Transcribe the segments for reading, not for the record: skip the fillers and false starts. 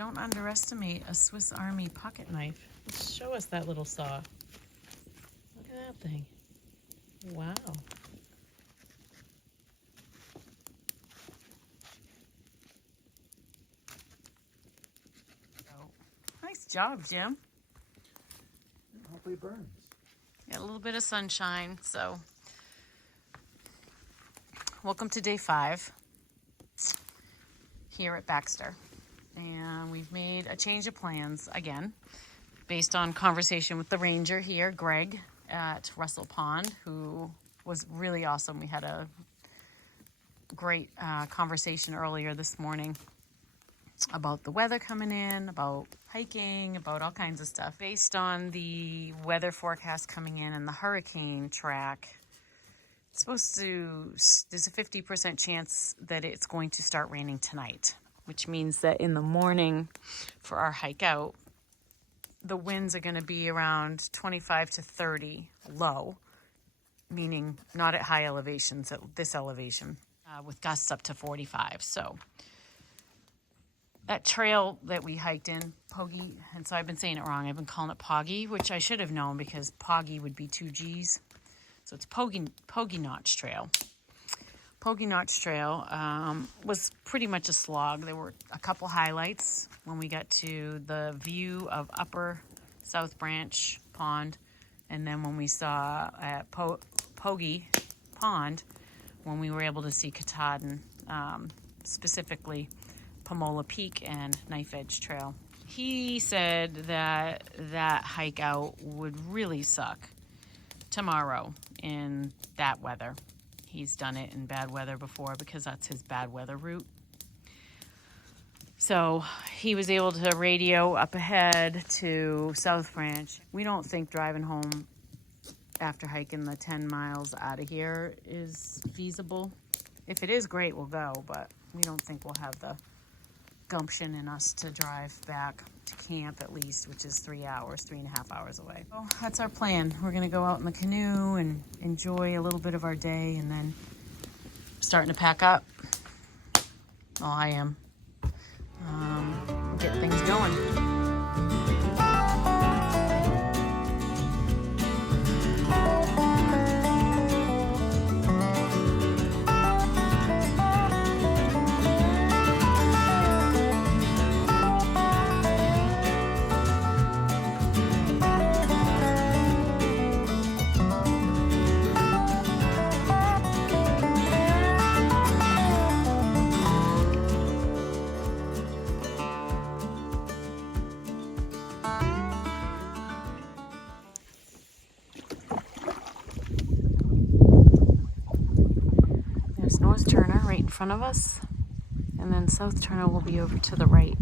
don't underestimate a Swiss Army pocket knife. Let's show us that little saw. Look at that thing. Wow. Nice job, Jim. Hopefully it burns. Got a little bit of sunshine, so welcome to day 5 here at Baxter. And we've made a change of plans again based on conversation with the ranger here, Greg, at Russell Pond, who was really awesome. We had a great conversation earlier this morning about the weather coming in, about hiking, about all kinds of stuff. Based on the weather forecast coming in and the hurricane track, it's supposed to, there's a 50% chance that it's going to start raining tonight, which means that in the morning for our hike out, the winds are going to be around 25 to 30 low, meaning not at high elevations, at this elevation, with gusts up to 45. So that trail that we hiked in, Pogy, and so I've been saying it wrong. I've been calling it Pogy, which I should have known because Pogy would be 2 G's. So it's Pogy Notch Trail. Pogy Notch Trail was pretty much a slog. There were a couple highlights when we got to the view of Upper South Branch Pond, and then when we saw at Pogy Pond, when we were able to see Katahdin, specifically Pomola Peak and Knife Edge Trail. He said that that hike out would really suck tomorrow in that weather. He's done it in bad weather before because that's his bad weather route. So he was able to radio up ahead to South Branch. We don't think driving home after hiking the 10 miles out of here is feasible. If it is, great, we'll go, but we don't think we'll have the gumption in us to drive back to camp at least, which is 3.5 hours away. So that's our plan. We're gonna go out in the canoe and enjoy a little bit of our day, and then starting to pack up. Well, I am. Get things going. North Turner right in front of us, and then South Turner will be over to the right.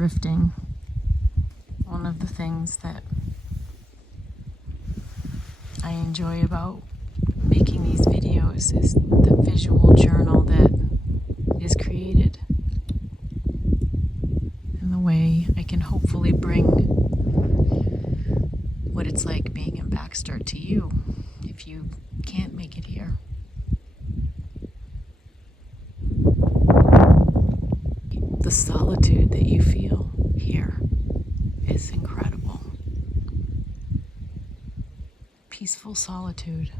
drifting. One of the things that I enjoy about making these videos is the visual journal that is created, and the way I can hopefully bring what it's like being in Baxter to you if you can't make it here. The solitude that you feel here is incredible. Peaceful solitude.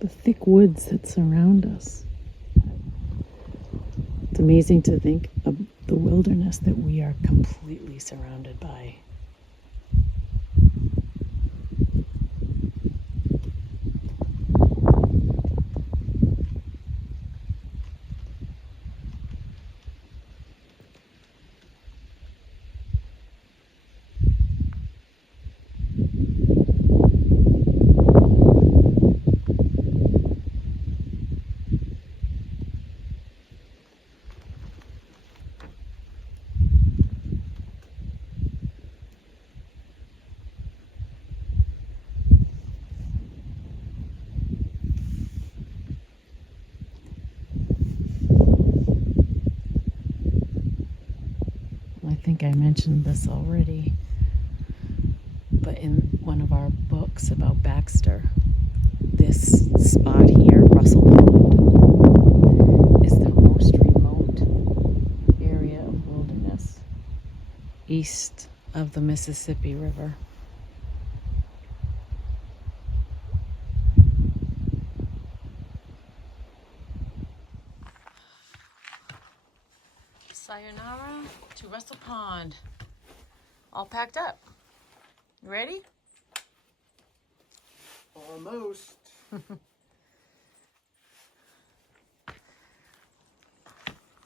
The thick woods that surround us. It's amazing to think of the wilderness that we are completely surrounded by. I think I mentioned this already, but in one of our books about Baxter, this spot here, Russell Pond, is the most remote area of wilderness east of the Mississippi River. Sayonara to Russell Pond. All packed up. You ready? Almost. All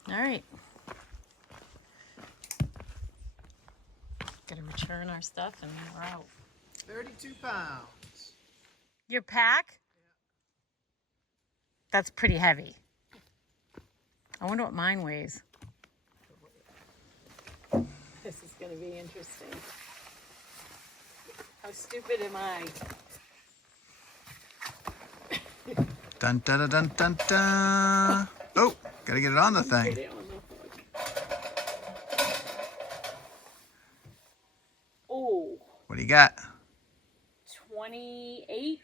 right. Gotta return our stuff and then we're out. 32 pounds. Your pack? That's pretty heavy. I wonder what mine weighs. This is gonna be interesting. How stupid am I? Dun dun dun dun dun dun. Oh, gotta get it on the thing. Oh, What do you got? 28.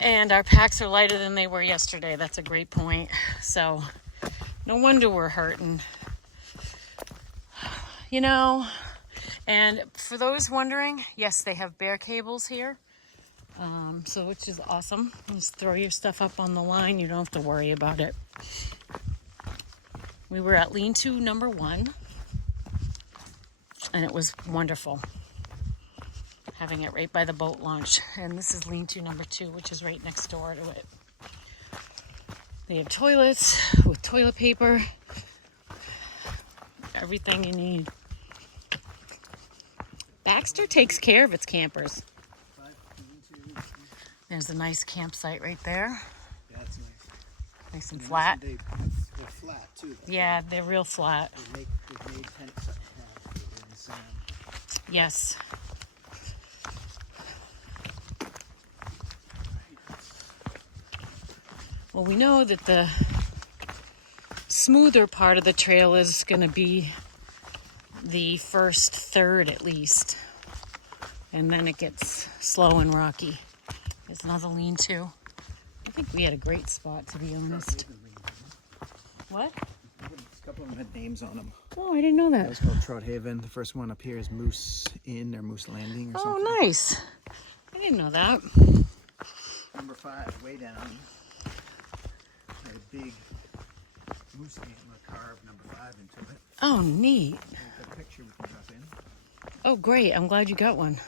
And our packs are lighter than they were yesterday. That's a great point. So no wonder we're hurting. You know, and for those wondering, yes, they have bear cables here. So which is awesome. Just throw your stuff up on the line. You don't have to worry about it. We were at lean-to number 1. And it was wonderful. Having it right by the boat launch. And this is lean-to number 2, which is right next door to it. They have toilets with toilet paper. Everything you need. Baxter takes care of its campers. There's a nice campsite right there. Yeah, that's nice. Nice and flat. They're flat too. Yeah, they're real flat. They've made tents in the sand. Yes. Well, we know that the smoother part of the trail is going to be the first third at least. And then it gets slow and rocky. There's another lean-to. I think we had a great spot, to be honest. What? A couple of them had names on them. Oh, I didn't know It that. was called Trout Haven. The first one up here is Moose Inn or Moose Landing or something. Oh, nice. I didn't know that. Number 5, way down. Had a big Moose ant will carve number 5 into it. Oh, neat. There's a picture we can drop in. Oh, great. I'm glad you got one.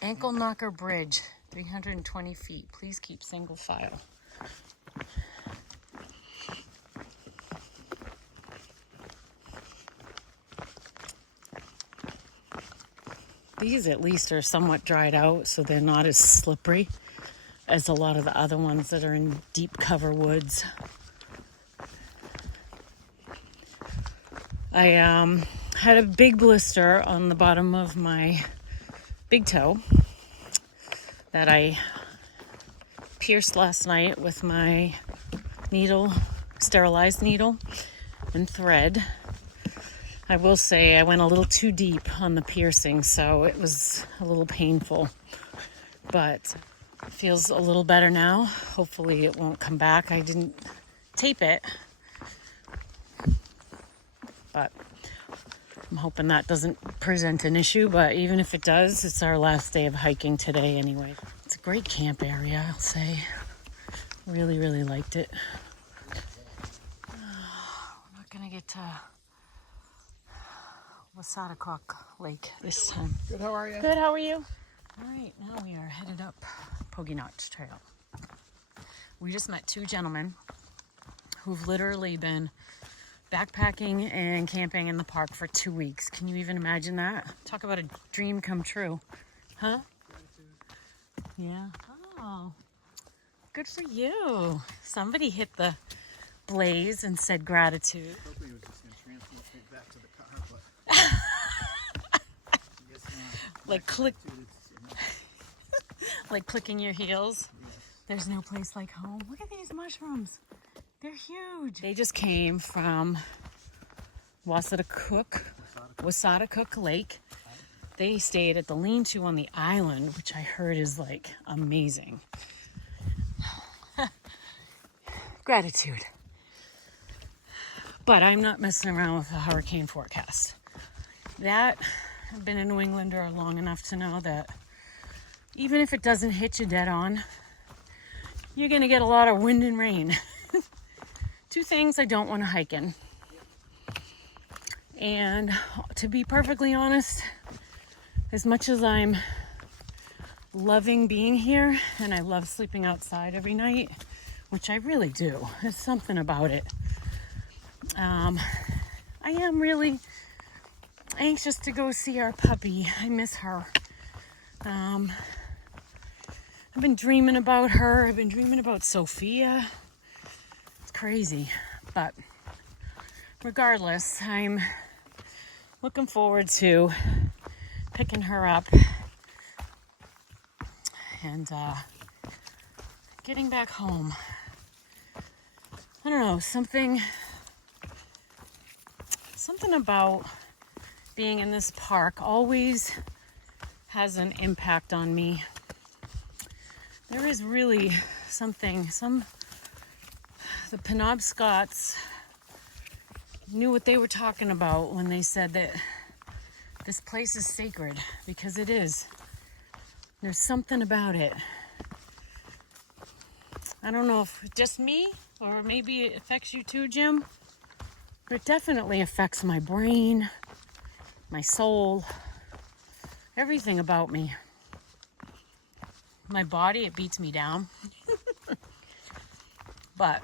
Ankle Knocker Bridge, 320 feet. Please keep single file. These at least are somewhat dried out, so they're not as slippery as a lot of the other ones that are in deep cover woods. I had a big blister on the bottom of my big toe that I pierced last night with my needle, sterilized needle and thread. I will say I went a little too deep on the piercing, so it was a little painful, but it feels a little better now. Hopefully it won't come back. I didn't tape it, but I'm hoping that doesn't present an issue, but even if it does, it's our last day of hiking today anyway. It's a great camp area, I'll say. Really, really liked it. We're not gonna get to Wasatacock Lake this time. Good, how are you? Good, how are you? All right, now we are headed up Pogy Notch Trail. We just met 2 gentlemen who've literally been backpacking and camping in the park for 2 weeks. Can you even imagine that? Talk about a dream come true. Huh? Yeah. Oh, good for you. Somebody hit the blaze and said gratitude. Hopefully it was just going to transport me back to the car, but I guess not. Like like clicking your heels. Yes. There's no place like home. Look at these mushrooms. They're huge. They just came from Wasatacook Lake. They stayed at the lean-to on the island, which I heard is like amazing. Gratitude. But I'm not messing around with a hurricane forecast. That, I've been a New Englander long enough to know that even if it doesn't hit you dead on, you're gonna get a lot of wind and rain. 2 things I don't want to hike in. And to be perfectly honest, as much as I'm loving being here and I love sleeping outside every night, which I really do, there's something about it. I am really anxious to go see our puppy. I miss her. I've been dreaming about her. I've been dreaming about Sophia. It's crazy. But regardless, I'm looking forward to picking her up and getting back home. I don't know, something about being in this park always has an impact on me. There is really something, the Penobscots knew what they were talking about when they said that this place is sacred, because it is. There's something about it. I don't know if it's just me, or maybe it affects you too, Jim, but it definitely affects my brain, my soul, everything about me. My body, it beats me down. But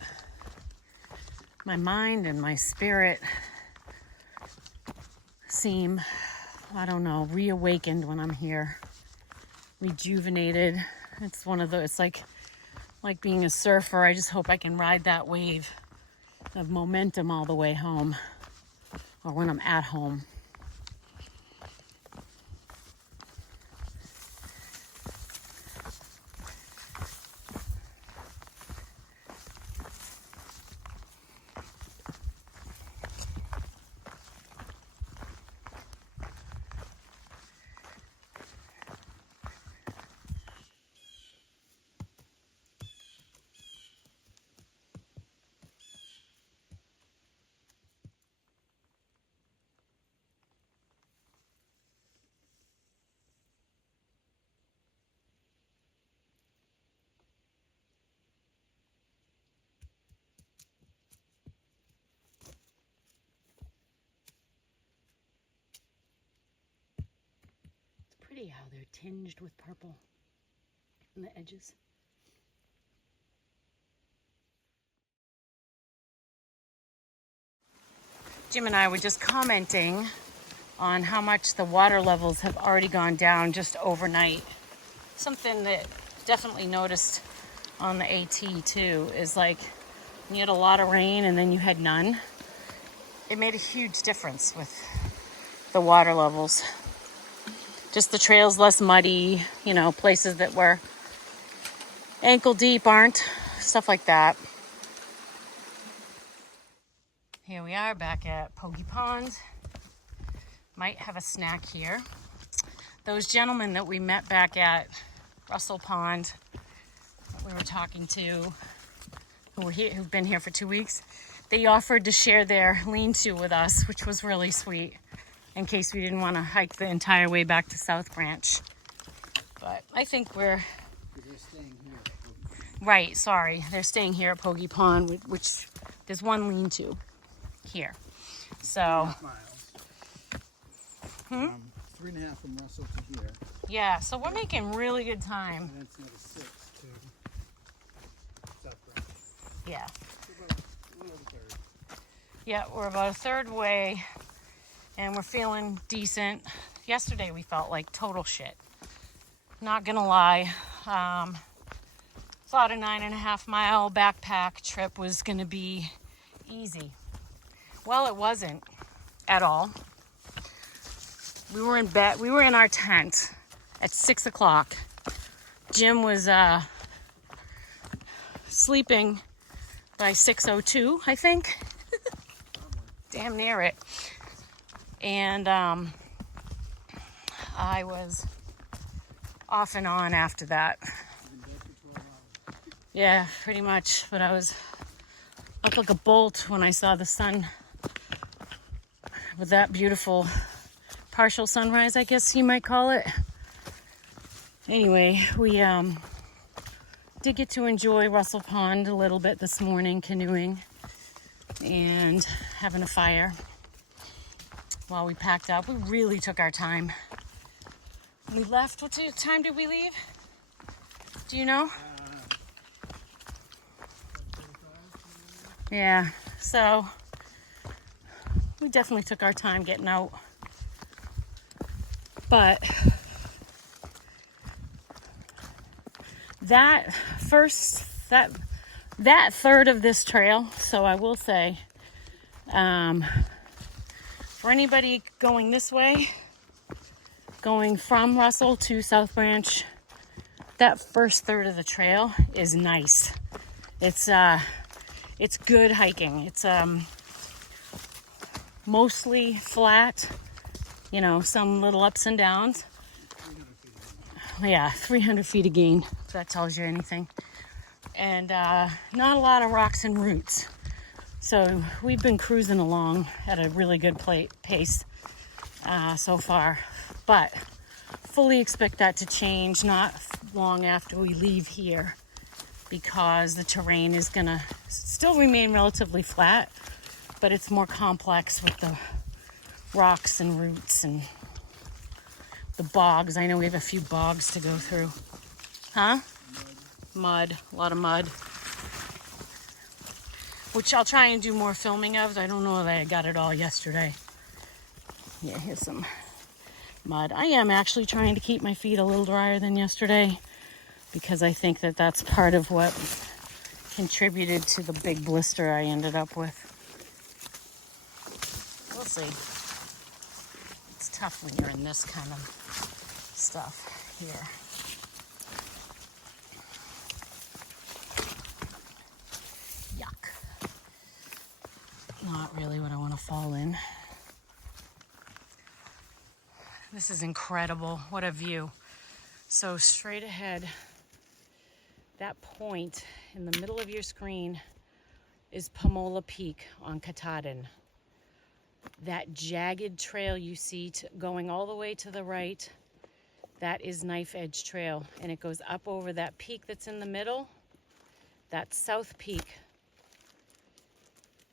my mind and my spirit seem, I don't know, reawakened when I'm here. Rejuvenated. It's one of those, it's like being a surfer. I just hope I can ride that wave of momentum all the way home, or when I'm at home. See how they're tinged with purple on the edges? Jim and I were just commenting on how much the water levels have already gone down just overnight. Something that definitely noticed on the AT too is like when you had a lot of rain and then you had none, it made a huge difference with the water levels. Just the trails less muddy, you know, places that were ankle deep aren't, stuff like that. Here we are back at Pogy Pond. Might have a snack here. Those gentlemen that we met back at Russell Pond, that we were talking to, who've been here for 2 weeks, they offered to share their lean-to with us, which was really sweet, in case we didn't want to hike the entire way back to South Branch. But I think we're... They're staying here. Right, sorry. They're staying here at Pogy Pond, which there's one lean-to here. So... 3.5 miles. 3.5 from Russell to here. Yeah, so we're making really good time. And then it's another 6 to South Branch. Yeah. We're about a third. Yeah, we're about a third way, and we're feeling decent. Yesterday we felt like total shit. Not gonna lie. Thought a 9.5-mile backpack trip was gonna be easy. Well, it wasn't at all. We were in bed. We were in our tent at 6 o'clock. Jim was sleeping by 6:02, I think. Damn near it. And I was off and on after that. Yeah, pretty much. But I was up like a bolt when I saw the sun with that beautiful partial sunrise, I guess you might call it. Anyway, we did get to enjoy Russell Pond a little bit this morning, canoeing and having a fire while we packed up. We really took our time. We left, what time did we leave? Do you know? Yeah, so we definitely took our time getting out. But that third of this trail, so I will say, for anybody going this way, going from Russell to South Branch, that first third of the trail is nice. It's good hiking. It's mostly flat. You know, some little ups and downs. Yeah, 300 feet of gain, if that tells you anything. And not a lot of rocks and roots. So we've been cruising along at a really good pace so far. But fully expect that to change not long after we leave here, because the terrain is going to still remain relatively flat, but it's more complex with the rocks and roots and the bogs. I know we have a few bogs to go through. Huh? Mud. A lot of mud. Which I'll try and do more filming of. I don't know that I got it all yesterday. Yeah, here's some mud. I am actually trying to keep my feet a little drier than yesterday, because I think that that's part of what contributed to the big blister I ended up with. We'll see. It's tough when you're in this kind of stuff here. Yuck. Not really what I want to fall in. This is incredible. What a view. So straight ahead, that point in the middle of your screen is Pomola Peak on Katahdin. That jagged trail you see going all the way to the right, that is Knife Edge Trail, and it goes up over that peak that's in the middle. That's South Peak.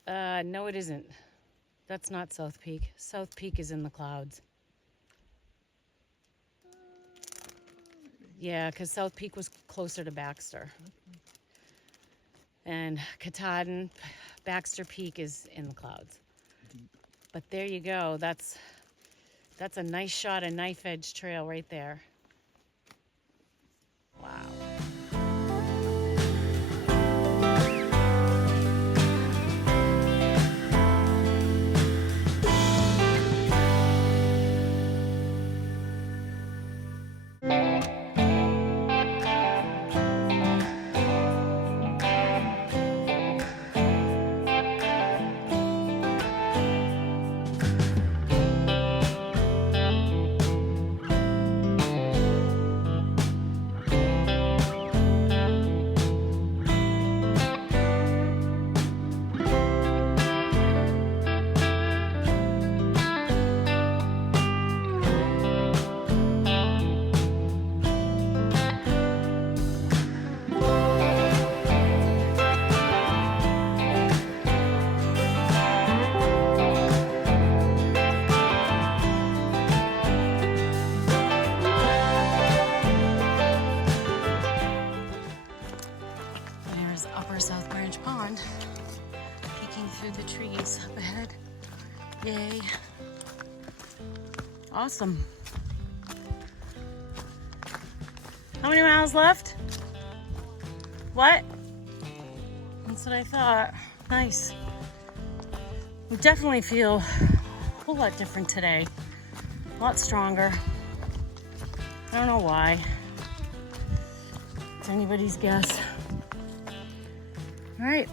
No, it isn't. That's not South Peak. South Peak is in the clouds. Yeah, because South Peak was closer to Baxter. And Katahdin, Baxter Peak is in the clouds. But there you go. That's a nice shot of Knife Edge Trail right there. Wow. There's Upper South Branch Pond, peeking through the trees up ahead. Yay. Awesome. How many miles left? What? That's what I thought. Nice. We definitely feel a whole lot different today. A lot stronger. I don't know why. It's anybody's guess. All right.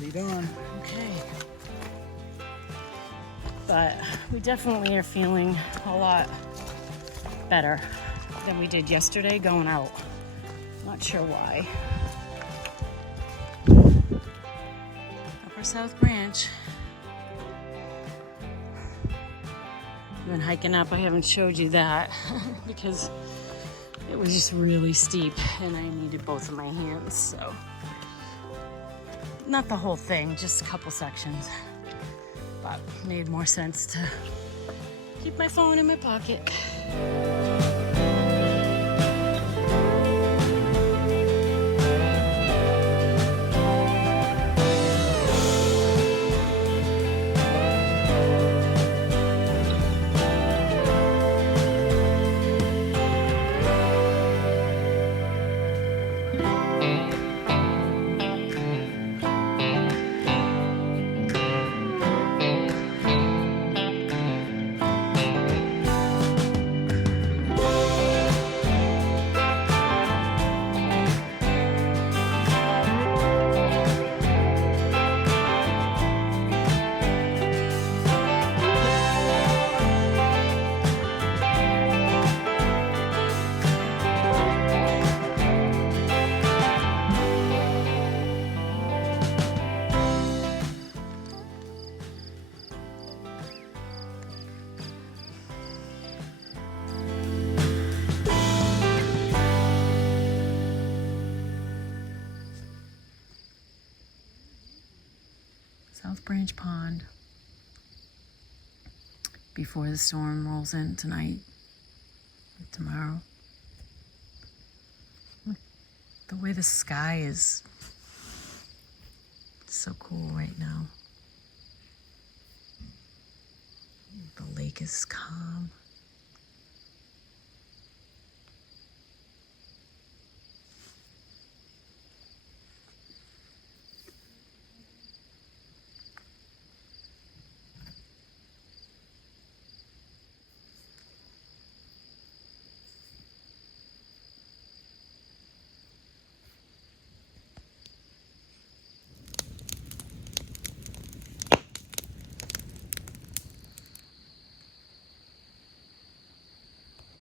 Lead on. Okay. But we definitely are feeling a lot better than we did yesterday going out. Not sure why. Upper South Branch. We've been hiking up. I haven't showed you that because it was just really steep and I needed both of my hands, so. Not the whole thing, just a couple sections. But made more sense to keep my phone in my pocket. South Branch Pond. Before the storm rolls in tonight, tomorrow. Look, the way the sky is so cool right now. The lake is calm.